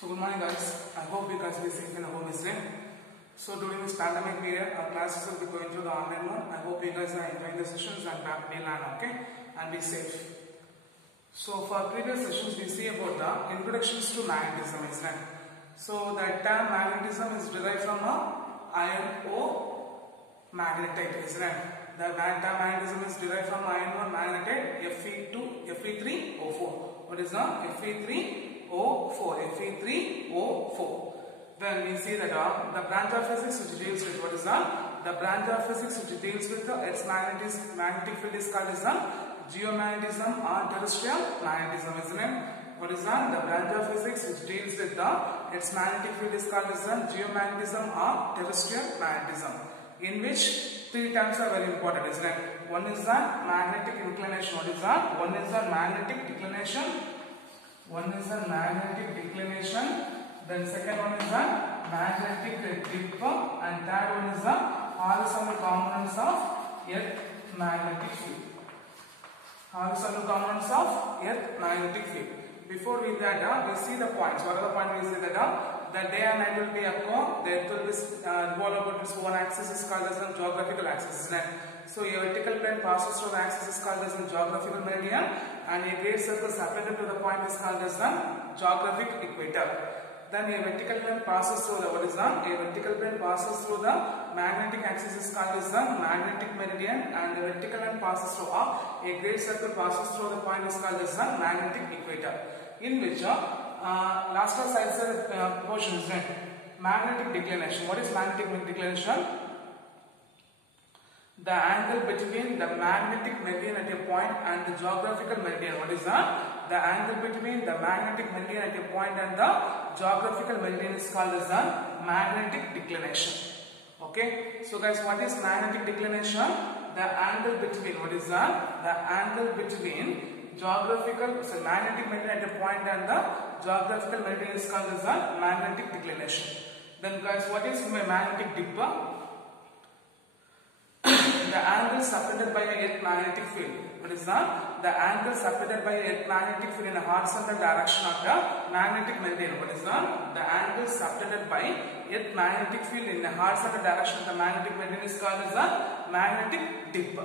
So good morning guys, I hope you guys will be safe and home is safe. So during this pandemic period, our classes will be going through the online mode. I hope you guys are enjoying the sessions and be learn, okay? And be safe. So for previous sessions, we see about the introductions to magnetism, isn't it? So the term magnetism is derived from a iron ore magnetite, isn't it? The term magnetism is derived from iron ore magnetite Fe3O4. What is the Fe3O4? Fe3O4. Then we see that the branch of physics which deals with what is the branch of physics which deals with its magnetic field is called as the geomagnetism or terrestrial magnetism, isn't it? What is that? The branch of physics which deals with its magnetic field is called as the geomagnetism or terrestrial magnetism, in which three terms are very important, isn't it? One is the magnetic inclination. What is that? One is the magnetic declination. One is the magnetic declination. Then second one is the magnetic dip, and third one is the horizontal components of Earth magnetic field. Horizontal components of Earth magnetic field. Before we that, we see the points. What are the points? We see that the day and night will be occur. The Earth will be revolve about its own axis is called as the geographical axis, isn't it? So a vertical plane passes through the axis is called as the geographical meridian, and a great circle separated to the point is called as the geographic equator. Then a vertical plane passes through the magnetic axis is called as the magnetic meridian, and the vertical line passes through a great circle passes through the point is called as the magnetic equator, in which last class I said portion is magnetic declination. What is magnetic declination? The angle between the magnetic meridian at a point and the geographical meridian. What is that? The angle between the magnetic meridian at a point and the geographical meridian is called as the magnetic declination. Okay. So guys, what is magnetic declination? The angle between, what is that? The angle between magnetic meridian at a point and the geographical meridian is called as the magnetic declination. Then guys, what is magnetic dip? The angle separated by a Earth magnetic field. What is that? The angle separated by a Earth magnetic field in a horizontal direction of the magnetic meridian. What is that? The angle separated by Earth magnetic field in a horizontal direction of the magnetic meridian is called as the magnetic dip.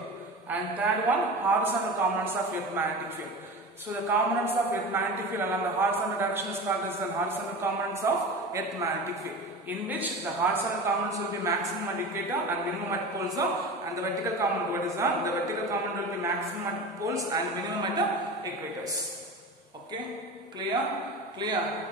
And third one, horizontal components of Earth magnetic field. So the components of Earth magnetic field along the horizontal direction is called as the horizontal components of Earth magnetic field, in which the horizontal components will be maximum at equator and minimum at poles, and the vertical component, what is that? The vertical component will be maximum at poles and minimum at the equators. Okay, clear.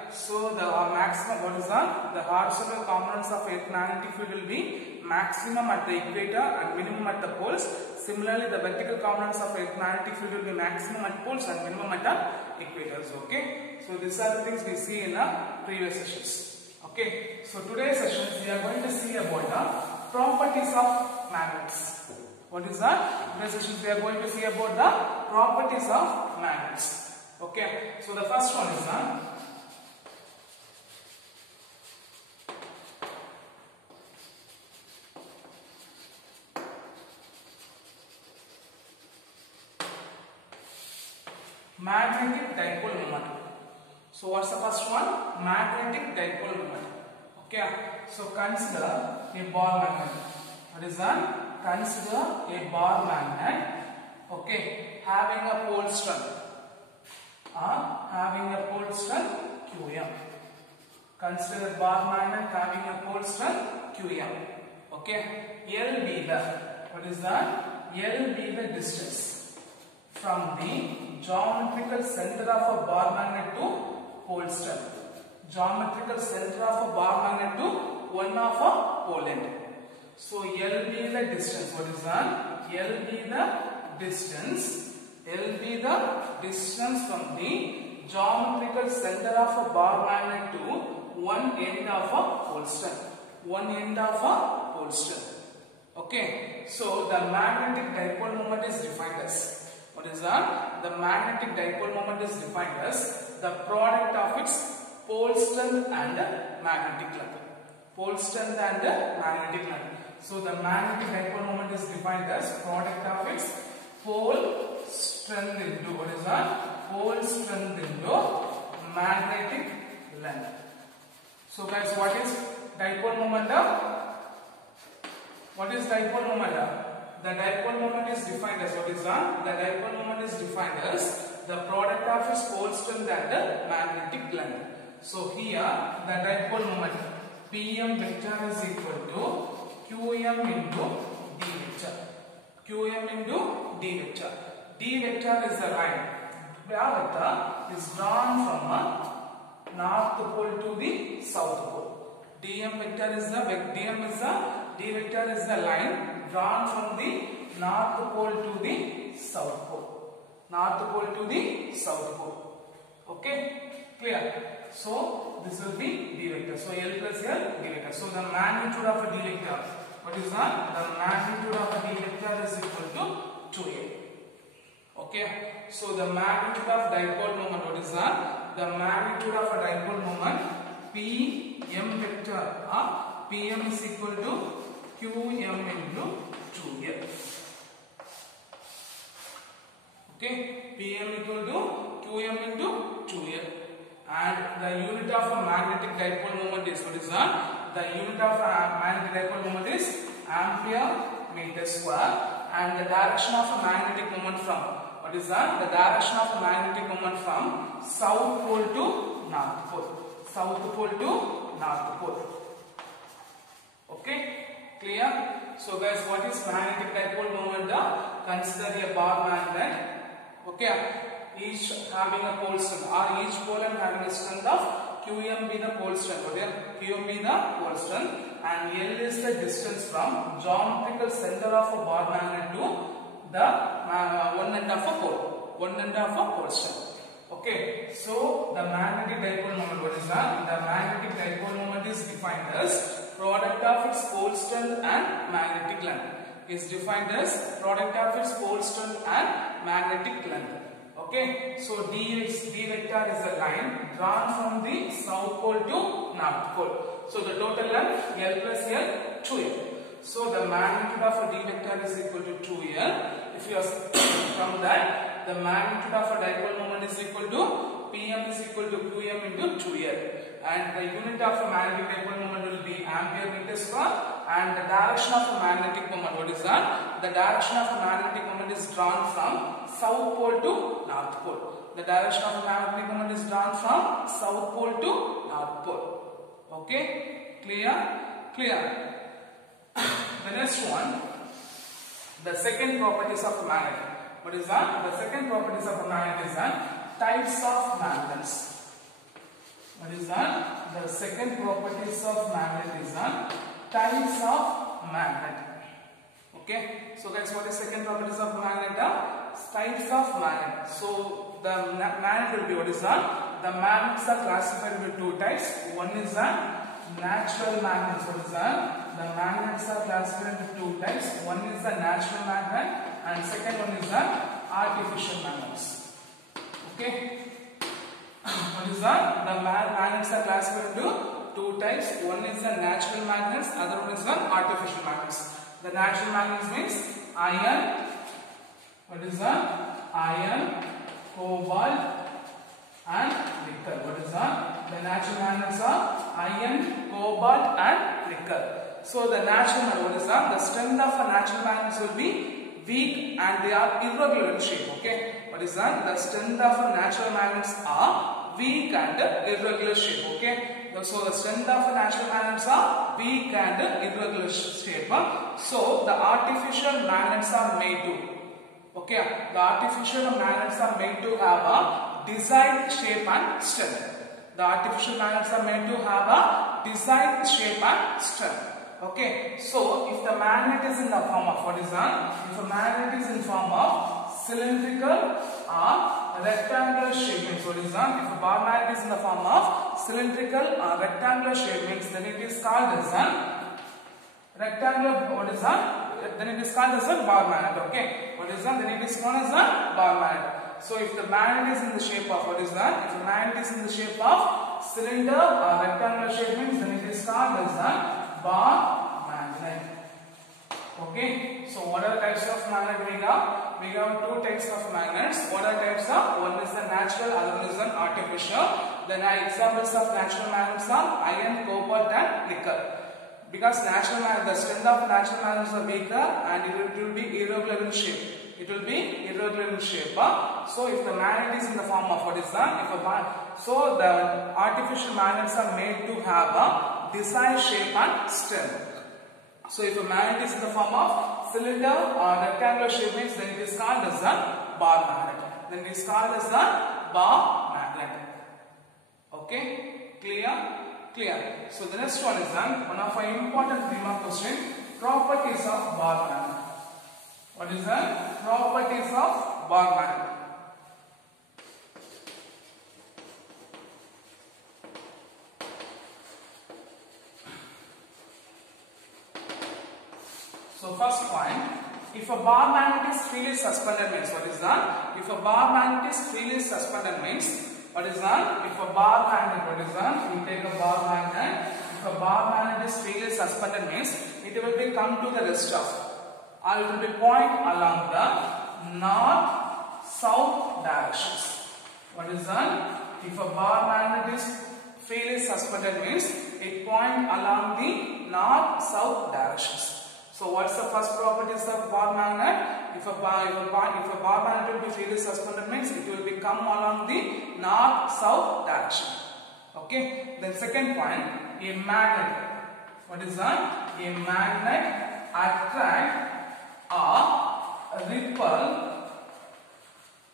So the maximum, what is that? The horizontal components of Earth magnetic field will be maximum at the equator and minimum at the poles. Similarly, the vertical components of Earth magnetic field will be maximum at poles and minimum at the equators. Okay, so these are the things we see in the previous sessions. Okay, so today's sessions we are going to see about the properties of magnets. What is that? Today's sessions we are going to see about the properties of magnets. Okay, so the first one is magnetic dipole moment. So what's the first one? Magnetic dipole moment. Okay, so consider a bar magnet. What is that? Consider a bar magnet. Okay, having a pole strength. Having a pole strength Qm. Consider a bar magnet having a pole strength Qm. Okay, L be the, what is that? L be the distance from the geometrical center of a bar magnet to pole strength. Geometrical center of a bar magnet to one of a pole end. So L be the distance. What is that? L be the distance. L be the distance from the geometrical center of a bar magnet to one end of a pole strength. One end of a pole strength. Okay. So the magnetic dipole moment is defined as, what is that? The magnetic dipole moment is defined as the product of its pole strength and magnetic length. Pole strength and magnetic length. So the magnetic dipole moment is defined as product of its pole strength into, what is that? Pole strength into magnetic length. So guys, what is dipole moment? What is dipole moment? The dipole moment is defined as what is that? The dipole moment is defined as the product of its pole strength and the magnetic length. So here the dipole moment Pm vector is equal to Qm into D vector. Qm into D vector. D vector is the line vector is drawn from a north pole to the south pole. Dm vector is the D vector is the line drawn from the north pole to the south pole. North pole to the south pole. Okay, clear? So this will be D vector. So L plus L D vector. So the magnitude of a D vector, what is that? The magnitude of a D vector is equal to 2A. Okay. So the magnitude of dipole moment, what is that? The magnitude of a dipole moment Pm vector, Pm is equal to Qm into 2L. Okay, Pm equal to Qm into 2L. And the unit of a magnetic dipole moment is, what is that? The unit of a magnetic dipole moment is ampere meter square. And the direction of a magnetic moment from, what is that? The direction of a magnetic moment from south pole to north pole. South pole to north pole. Okay, clear? So guys, what is magnetic dipole moment? Consider a bar magnet. Okay, each having a pole strength, or each pole and having a strength of Qm be the pole strength. Okay, Qm be the pole strength, and L is the distance from geometrical center of a bar magnet to the one end of a pole. One end of a pole strength. Okay, so the magnetic dipole moment, what is that? The magnetic dipole moment is defined as product of its pole strength and magnetic length. Is defined as product of its pole strength and magnetic length. Okay, so D vector is a line drawn from the south pole to north pole. So the total length L plus L 2L. So the magnitude of a D vector is equal to 2L. If you are from that, the magnitude of a dipole moment is equal to Pm is equal to Qm into 2L. And the unit of a magnetic dipole moment will be ampere meter square. And the direction of a magnetic moment, what is that? The direction of a magnetic moment is drawn from south pole to north pole. The direction of a magnetic moment is drawn from south pole to north pole. Okay, clear? Clear. The next one, the second properties of a magnet. What is that? The second properties of a magnet is that types of magnets. What is that? The second properties of magnet is that types of magnet. Okay. So guys, what is second properties of magnet? Types of magnet. So the magnet will be, what is that? The magnets are classified with two types. One is that natural magnets. What is that? The magnets are classified with two types. One is the natural magnet and second one is the artificial magnets. Okay. What is that? The magnets are classified into two types. One is the natural magnets, other one is the artificial magnets. The natural magnets means iron. What is that? Iron, cobalt and nickel. What is that? The natural magnets are iron, cobalt and nickel. So the natural magnet, what is that? The strength of the natural magnets will be weak and they are irregular in shape. Okay. What is that? The strength of the natural magnets are weak and irregular shape. Okay. So the strength of the natural magnets are weak and irregular shape. So the artificial magnets are made to. Okay. The artificial magnets are made to have a desired shape and strength. The artificial magnets are made to have a desired shape and strength. Okay, so if the magnet is in the form of, what is that? If a magnet is in form of cylindrical or rectangular shape, means what is that? If a bar magnet is in the form of cylindrical or rectangular shape, means then it is called as a rectangular, what is that? Then it is called as a bar magnet. Okay, what is that? Then it is known as a bar magnet. So if the magnet is in the shape of, what is that? If the magnet is in the shape of cylinder or rectangular shape, means then it is called as a bar magnet. Okay, so what are the types of magnet we have? We have two types of magnets. What are types of? One is the natural, other one is an artificial. Then examples of natural magnets are iron, cobalt and nickel. Because the strength of natural magnets are weaker and it will be irregular in shape. It will be irregular in shape. So if the magnet is in the form of what is that? So the artificial magnets are made to have a desired shape and strength. So if a magnet is in the form of cylinder or rectangular shape means then it is called as a bar magnet. Then it is called as a bar magnet. Okay, clear? Clear. So the next one is one of our important 3-mark question, properties of bar magnet. What is that? Properties of bar magnet. So first point, if a bar magnet is freely suspended means what is that? If a bar magnet is freely suspended means what is that? If a bar magnet, what is that? We take a bar magnet. If a bar magnet is freely suspended means it will be come to the rest of, or it will be point along the north-south directions. What is that? If a bar magnet is freely suspended means it point along the north-south directions. So what's the first properties of bar magnet? If a bar magnet will be freely suspended means it will be come along the north-south direction. Okay. Then second point, a magnet. What is that? A magnet attract or repel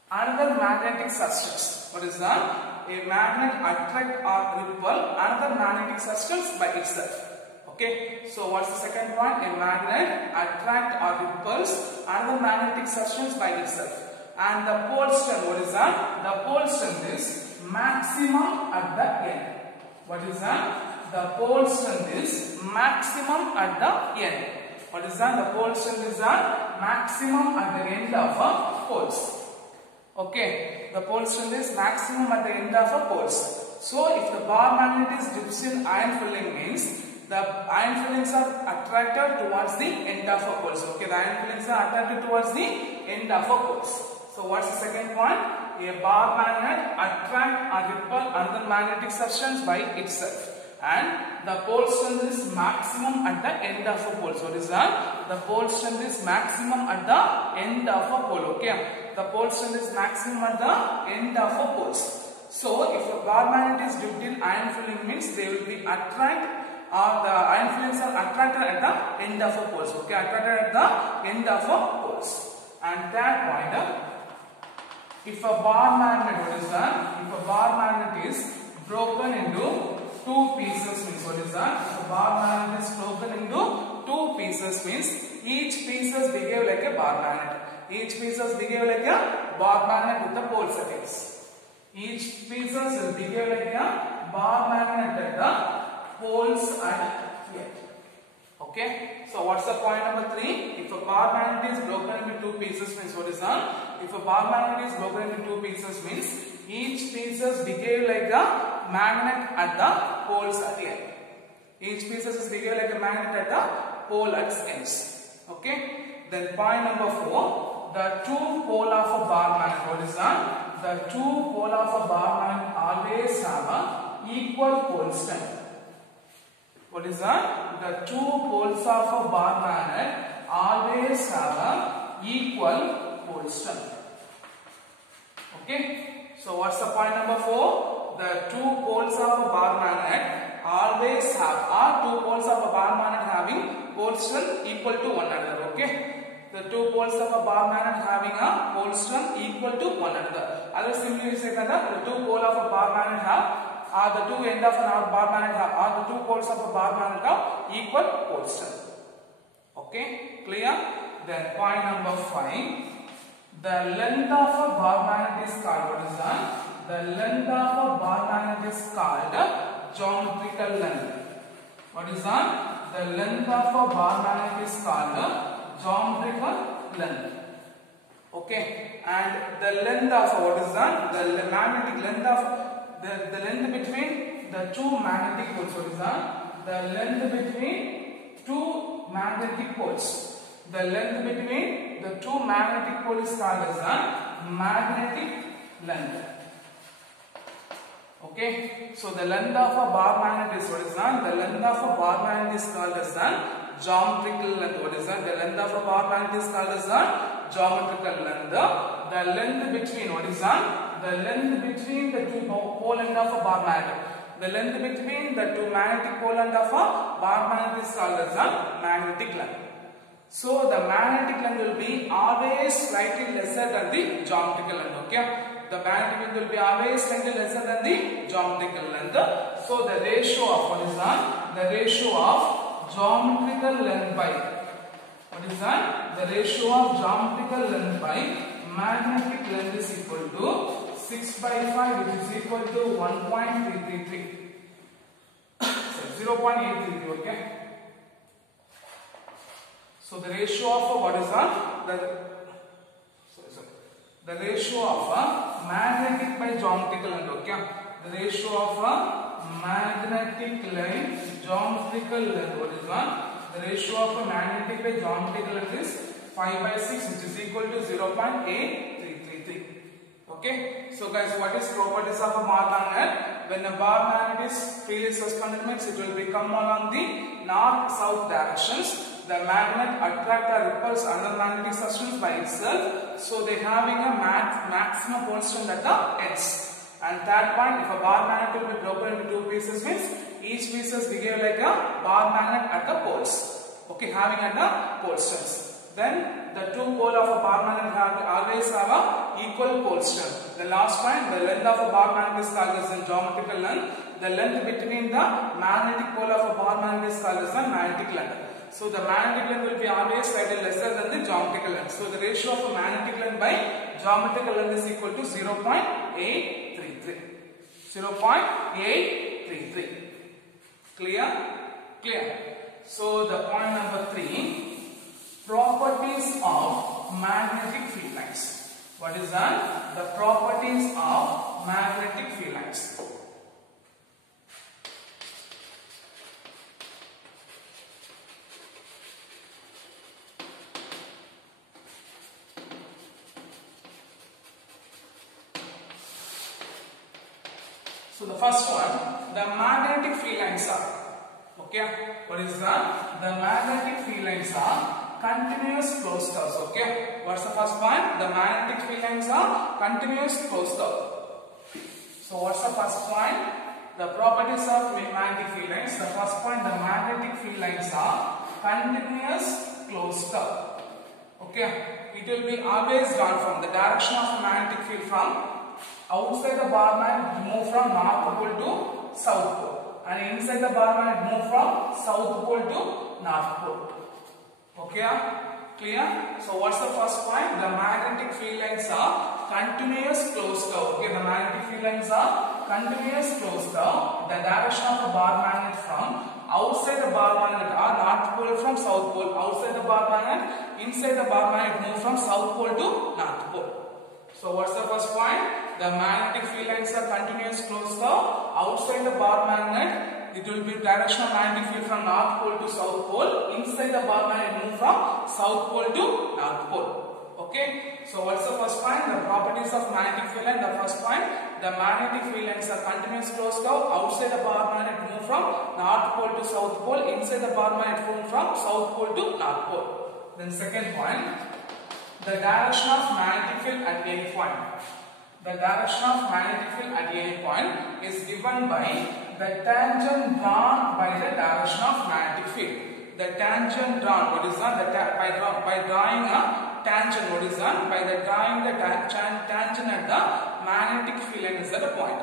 another magnetic substance. What is that? A magnet attract or repel another magnetic substance by itself. Okay, so what's the second point? A magnet attract or repels another magnetic substance by itself. And the pole strength, what is that? The pole strength is maximum at the end. What is that? The pole strength is maximum at the end. What is that? The pole strength is that maximum at the end of a poles. Okay, the pole strength is maximum at the end of a poles. So if the bar magnet is dipped in iron filling means the iron fillings are attracted towards the end of a pulse. Okay, the iron fillings are attracted towards the end of a pulse. So what's the second point? A bar magnet attract or repel another magnetic substance by itself. And the pole strength is maximum at the end of a pole. So what is that? The pole strength is maximum at the end of a pole. Okay, the pole strength is maximum at the end of a pole. So if a bar magnet is dipped in iron filling means they will be attract, or the iron fillings are attracted at the end of a poles. Okay, attracted at the end of a poles. And third point, if a bar magnet, what is that? If a bar magnet is broken into two pieces means what is that? If a bar magnet is broken into two pieces means each pieces behave like a bar magnet. Each pieces behave like a bar magnet with the pole settings. Each pieces will behave like a bar magnet at the poles at here. Okay, so what's the point number 3? If a bar magnet is broken into two pieces means what is that? If a bar magnet is broken into two pieces means each pieces behave like a magnet at the poles at the end. Each pieces is behave like a magnet at the pole at ends. Okay, then point number 4, the two pole of a bar magnet. What is that? The two pole of a bar magnet always have a equal pole strength. What is that? The two poles of a bar magnet always have a equal pole strength. Okay. So what's the point number 4? The two poles of a bar magnet always have, two poles of a bar magnet having pole strength equal to one another. Okay. The two poles of a bar magnet having a pole strength equal to one another. Other simply say that the two poles of a bar magnet have, the two ends of a bar magnet have, the two poles of a bar magnet have equal pole strength. Okay, clear? Then point number 5, the length of a bar magnet is called, what is that? The length of a bar magnet is called geometrical length. What is that? The length of a bar magnet is called geometrical length. Okay, and the length of, what is that? The magnetic length of the length between the two magnetic poles. What is that? The length between two magnetic poles. The length between the two magnetic poles is called as a magnetic length. Okay, so the length of a bar magnet is what is that? The length of a bar magnet is called as the geometrical length. What is that? The length of a bar magnet is called as the geometrical length. The length between what is that? The length between the two pole end of a bar magnet. The length between the two magnetic pole end of a bar magnet is called as the magnetic length. So the magnetic length will be always slightly lesser than the geometrical length. Okay. The magnetic length will be always slightly lesser than the geometrical length. So the ratio of what is that? The ratio of geometrical length by what is that? The ratio of geometrical length by magnetic length is equal to 6 by 5, which is equal to 1.333. So 0.833. Okay. So the ratio of what is that? The ratio of a magnetic by geometrical length. Okay. The ratio of a magnetic length geometrical length. What is that? The ratio of a magnetic by geometrical length is 5 by 6, which is equal to 0.8333. Okay. So guys, what is properties of a bar magnet? When a bar magnet is freely suspended, means it will become along the north-south directions. The magnet attracts or repels another magnetic substance by itself. So they having a maximum pole strength at the ends. And third point, if a bar magnet will be broken into two pieces, means each pieces behave like a bar magnet at the poles. Okay, having at the pole strengths. Then the two pole of a bar magnet always have a equal pole strength. The last point, the length of a bar magnet is called as the geometrical length. The length between the magnetic pole of a bar magnet is called as the magnetic length. So the magnetic length will be always slightly lesser than the geometrical length. So the ratio of a magnetic length by geometrical length is equal to 0.833. 0.833. Clear? Clear. So the point number 3, properties of magnetic field lines. What is that? The properties of magnetic field lines. So the first one, the magnetic field lines are, okay, what is that? The magnetic field lines are continuous closed curves. Okay, what's the first point? The magnetic field lines are continuous closed curve. So what's the first point? The properties of magnetic field lines. The first point, the magnetic field lines are continuous closed curve. Okay, it will be always gone from the direction of magnetic field from outside the bar magnet, move from north pole to south pole, and inside the bar magnet, move from south pole to north pole. Okay, clear? So what's the first point? The magnetic field lines are continuous closed curve. Okay, the magnetic field lines are continuous closed curve. The direction of the bar magnet from outside the bar magnet or north pole from south pole. Outside the bar magnet, inside the bar magnet, move from south pole to north pole. So what's the first point? The magnetic field lines are continuous closed curve. Outside the bar magnet, it will be direction of magnetic field from north pole to south pole. Inside the bar magnet, move from south pole to north pole. Okay. So what's the first point? The properties of magnetic field line. The first point, the magnetic field lines are continuous closed curve. Outside the bar magnet, move from north pole to south pole. Inside the bar magnet, move from south pole to north pole. Then second point, the direction of magnetic field at any point. The direction of magnetic field at any point is given by the tangent drawn by the direction of magnetic field. The tangent drawn, what is that? By drawing a tangent, what is that? By drawing the tangent at the magnetic field line is at a point.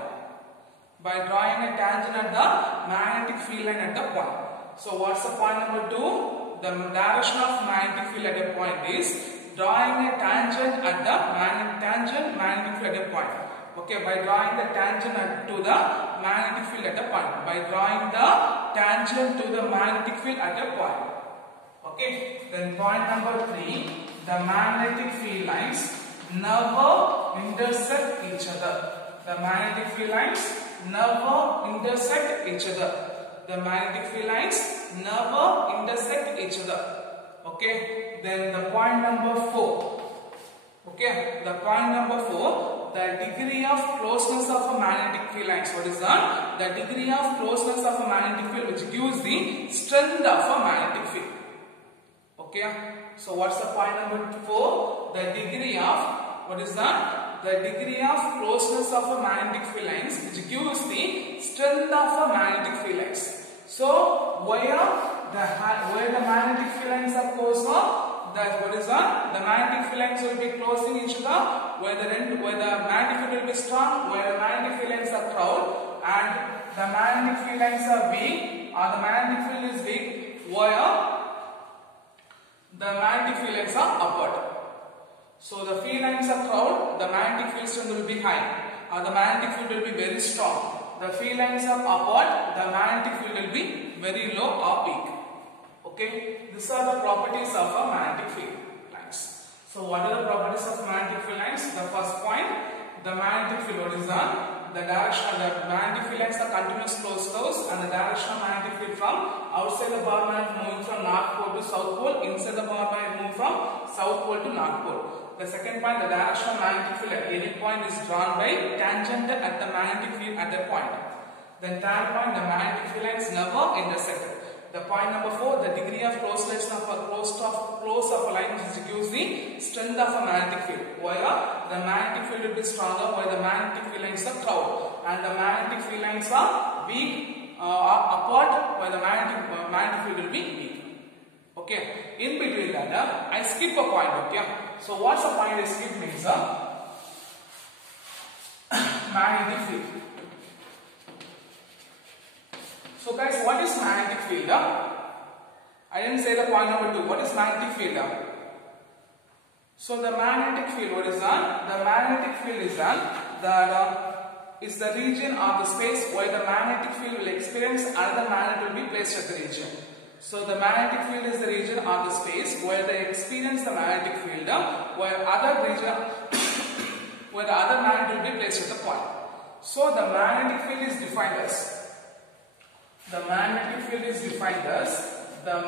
By drawing a tangent at the magnetic field line at the point. So what's the point number 2? The direction of magnetic field at a point is drawing a tangent at the magnetic field at a point. Okay, by drawing the tangent to the magnetic field at a point. By drawing the tangent to the magnetic field at a point. Okay, then point number 3, the magnetic field lines never intersect each other. The magnetic field lines never intersect each other. The magnetic field lines never intersect each other. Okay, then the point number 4. Okay, the point number 4, the degree of closeness of a magnetic field lines. What is that? The degree of closeness of a magnetic field which gives the strength of a magnetic field. Okay. So what's the point number 4? The degree of, what is that? The degree of closeness of a magnetic field lines which gives the strength of a magnetic field lines. So where the magnetic field lines are closer, that what is that? The magnetic field lines will be closing each other. Where the magnetic field will be strong, where the magnetic field lines are proud, and the magnetic field lines are weak, or the magnetic field is weak, where the magnetic field lines are upward. So the field lines are proud, the magnetic field strength will be high, or the magnetic field will be very strong. The field lines are upward, the magnetic field will be very low or weak. Okay, these are the properties of a magnetic field lines. So what are the properties of magnetic field lines? The first point, the magnetic field, what is that? The direction, the magnetic field lines are continuous closed curves, and the direction of magnetic field from outside the bar magnet moving from north pole to south pole, inside the bar magnet moving from south pole to north pole. The second point, the direction of magnetic field at any point is drawn by tangent at the magnetic field at that point. Then third point, the magnetic field lines never intersect. The point number 4, the degree of closeness of a close of a line which gives the strength of a magnetic field. Where the magnetic field will be stronger, where the magnetic field lines are proud, and the magnetic field lines are weak upward, where the magnetic field will be weak. Okay. In between that, I skip a point. Okay. So what's the point I skip means magnetic field. So guys, what is magnetic field? I didn't say the point number 2. What is magnetic field? So the magnetic field, what is that? The magnetic field is that is the region of the space where the magnetic field will experience another magnet will be placed at the region. So the magnetic field is the region of the space where they experience the magnetic field, where other region where the other magnet will be placed at the point. So the magnetic field is defined as the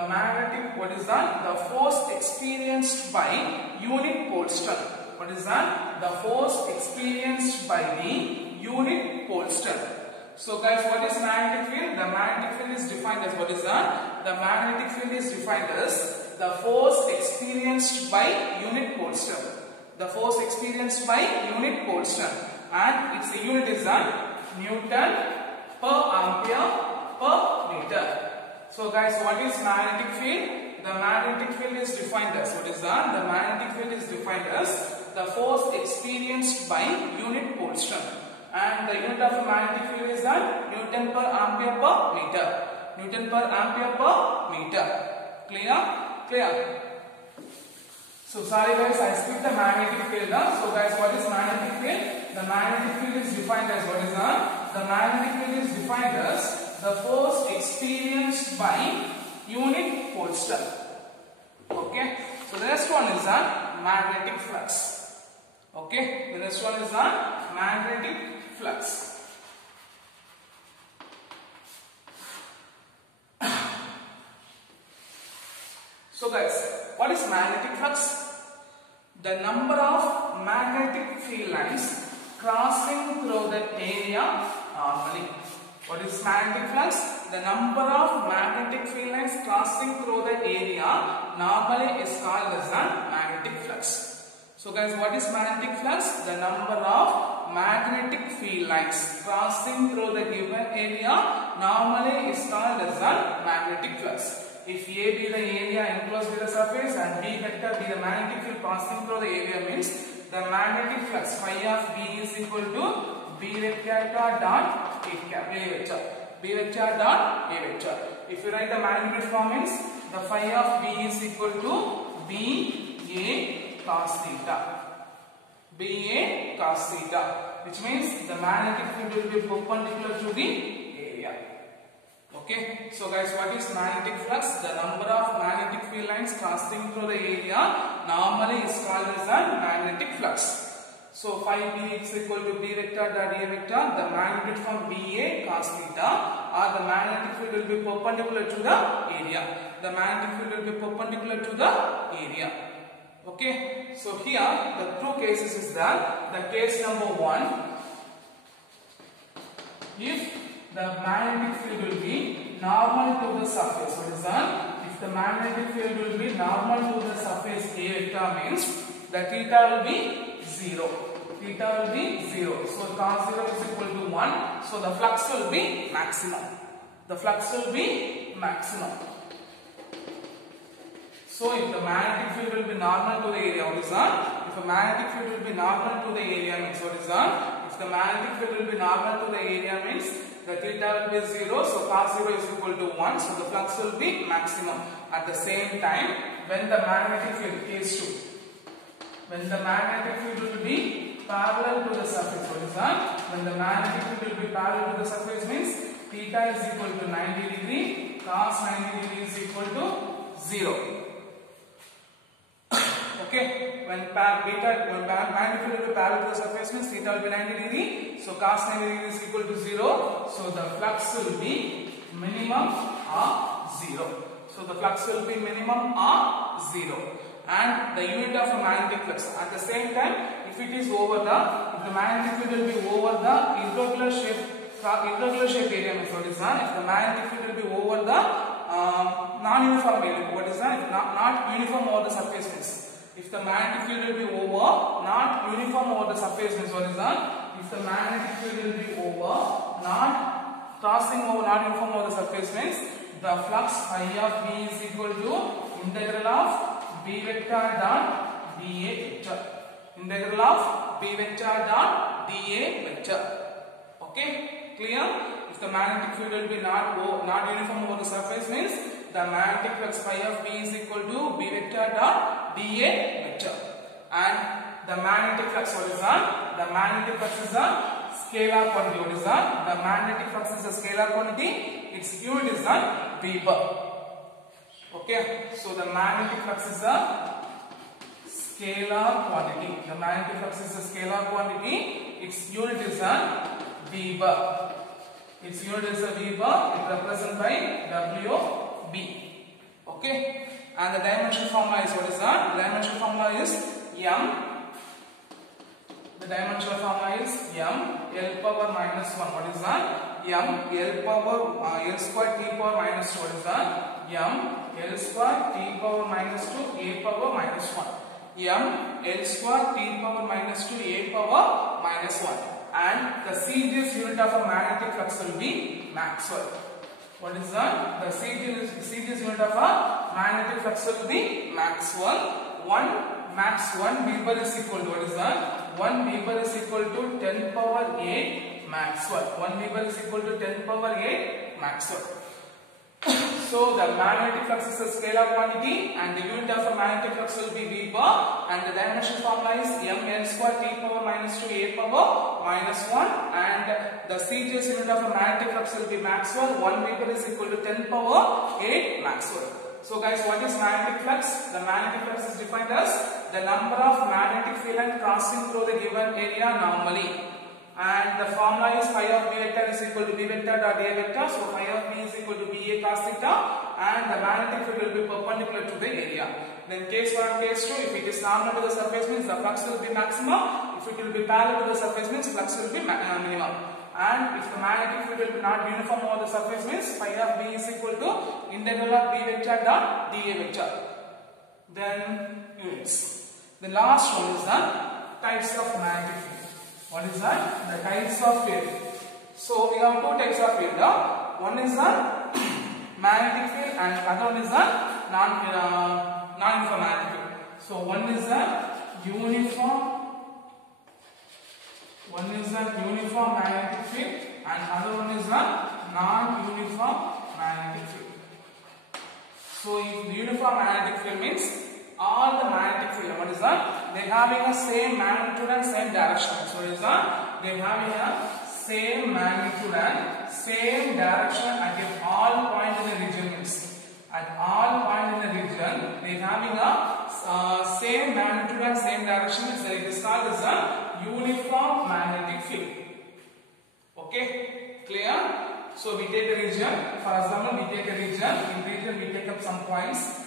magnetic, what is that? The force experienced by unit pole strength. What is that? The force experienced by the unit pole strength. So guys, what is magnetic field? The magnetic field is defined as, what is that? The magnetic field is defined as the force experienced by unit pole strength. The force experienced by unit pole strength. And its unit is Newton per ampere per meter. So guys, what is magnetic field? The magnetic field is defined as, what is that? The magnetic field is defined as the force experienced by unit pole strength. And the unit of magnetic field is Newton per ampere per meter. Newton per ampere per meter. Clear? So sorry guys, I skipped the magnetic field. So guys, what is magnetic field? The magnetic field is defined as, what is that? The magnetic field is defined as the force experienced by unit pole strength. Okay. So the next one is magnetic flux. Okay. The next one is magnetic flux. So guys, what is magnetic flux? The number of magnetic field lines crossing through the area normally. What is magnetic flux? The number of magnetic field lines crossing through the area normally is called as magnetic flux. So guys, what is magnetic flux? The number of magnetic field lines crossing through the given area normally is called as magnetic flux. If A be the area enclosed with the surface and B vector be the magnetic field passing through the area, means the magnetic flux phi of B is equal to B vector dot A cap, A vector. B vector dot A vector. If you write the magnitude form, means the phi of B is equal to B A cos theta. B A cos theta, which means the magnetic field will be perpendicular to the area. Okay. So guys, what is magnetic flux? The number of magnetic field lines crossing through the area normally is called as magnetic flux. So phi B is equal to B vector dot A vector. The magnitude from BA cos theta, or the magnetic field will be perpendicular to the area. The magnetic field will be perpendicular to the area. Okay, so here the two cases is that the case number 1, if the magnetic field will be normal to the surface. What is that? If the magnetic field will be normal to the surface A vector means the theta will be 0. Theta will be 0. So cos 0 is equal to 1. So the flux will be maximum. The flux will be maximum. So if the magnetic field will be normal to the area, what is that? If the magnetic field will be normal to the area means what is that? If the magnetic field will be normal to the area means the theta will be 0. So cos 0 is equal to 1. So the flux will be maximum. At the same time, when the magnetic field, case 2, when the magnetic field will be parallel to the surface, what is that? When the magnetic field will be parallel to the surface means theta is equal to 90 degree, cos 90 degree is equal to 0. Okay, when magnetic field will be parallel to the surface means theta will be 90 degree, so cos 90 degree is equal to 0. So the flux will be minimum or 0. So the flux will be minimum or 0. And the unit of a magnetic flux. At the same time, if it is over if the magnetic field will be over the irregular shape area means what is that? If the magnetic field will be over the non-uniform area, what is that? Not uniform over the surface means. If the magnetic field will be over, not uniform over the surface means what is that? If the magnetic field will be over, not crossing over, not uniform over the surface means the flux phi of B is equal to integral of B vector dot dA vector. Integral of B vector dot dA vector. Okay, clear? If the magnetic field will be not uniform over the surface means the magnetic flux phi of B is equal to B vector dot dA vector. And the magnetic flux, what is that? The magnetic flux is a scalar quantity. What is that? The magnetic flux is a scalar quantity. Its unit is a Weber. Okay, so the magnetic flux is a scalar quantity. The magnetic flux is a scalar quantity. Its unit is a Weber. Its unit is a Weber. It represented by WB. Okay, and the dimensional formula is what is that? The dimensional formula is M. The dimensional formula is M L power minus 1. What is that? M L power L square T power minus 2. What is that? M L square T power minus 2 A power minus 1. M L square T power minus 2 A power minus 1. And the CGS unit of a magnetic flux will be Maxwell. What is that? The CGS unit of a magnetic flux will be Maxwell. 1 Weber is equal to, what is that? 1 Weber is equal to 10 power 8 Maxwell. 1 Weber is equal to 10 power 8 Maxwell. So the magnetic flux is a scalar quantity and the unit of a magnetic flux will be Weber, and the dimension formula is mL square T power minus 2 A power minus 1, and the CGS unit of a magnetic flux will be Maxwell. 1 Weber is equal to 10 power 8 Maxwell. So guys, what is magnetic flux? The magnetic flux is defined as the number of magnetic field crossing through the given area normally. And the formula is phi of B vector is equal to B vector dot A vector. So phi of B is equal to BA cos theta, and the magnetic field will be perpendicular to the area. Then case 1 and case 2, if it is normal to the surface means the flux will be maximum. If it will be parallel to the surface means flux will be minimum. And if the magnetic field will be not uniform over the surface means phi of B is equal to integral of B vector dot dA vector. Then units. The last one is the types of magnetic field. What is that? The types of field. So we have two types of field. One is the magnetic field and other one is the non-uniform magnetic field. So one is the uniform. One is the uniform magnetic field and other one is the non-uniform magnetic field. So if the uniform magnetic field means all the magnetic field, what is that? They having a same magnitude and same direction. So is that they having a same magnitude and same direction at all point in the region means at all point in the region they having a same magnitude and same direction means it is called as a uniform magnetic field. Okay, clear? So we take a region. For example, we take a region. In region we take up some points.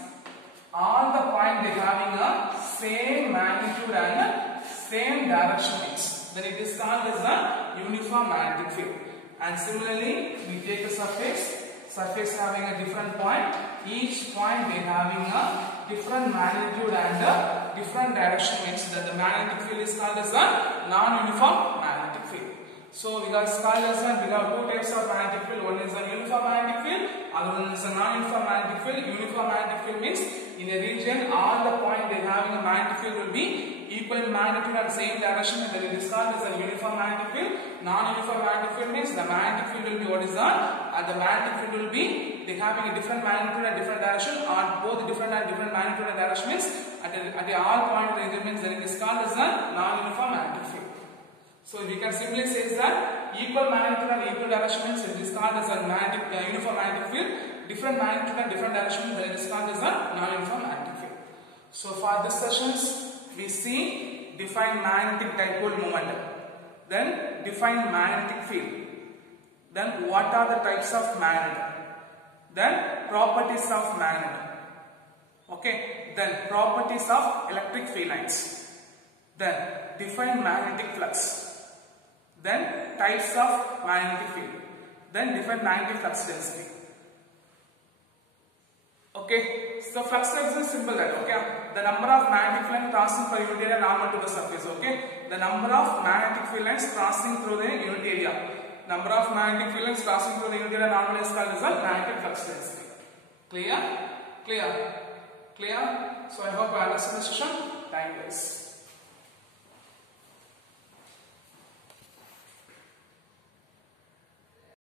All the point they having a same magnitude and same direction means, then it is called as the uniform magnetic field. And similarly, we take a surface having a different point, each point they having a different magnitude and a different direction means that the magnetic field is called as a non-uniform magnetic field. So we have called as we have two types of magnetic field. One is a uniform magnetic field, other one is a non-uniform magnetic field. Uniform magnetic field means in a region all the point they having a magnetic field will be equal in magnitude and same direction, and then it is called as a uniform magnetic field. Non-uniform magnetic field means the magnetic field will be what is that, and the magnetic field will be they having a different magnitude and different direction, or both different and different magnitude and direction means at the all point region means then it is called as a non-uniform magnetic field. So we can simply say that equal magnitude and equal direction means it is called as a uniform magnetic field. Different magnitude and different direction, then it is called as a non-uniform magnetic field. So for this sessions, we see define magnetic dipole moment, then define magnetic field, then what are the types of magnet, then properties of magnet, okay, then properties of electric field lines, then define magnetic flux, then types of magnetic field, then define magnetic flux density. Okay, so flux density is simple that, okay, the number of magnetic field lines crossing per unit area normal to the surface, okay, the number of magnetic field lines crossing through the unit area, number of magnetic field lines crossing through the unit area normal is called as a magnetic flux density. Clear? So I hope I understand the session. Thank you guys.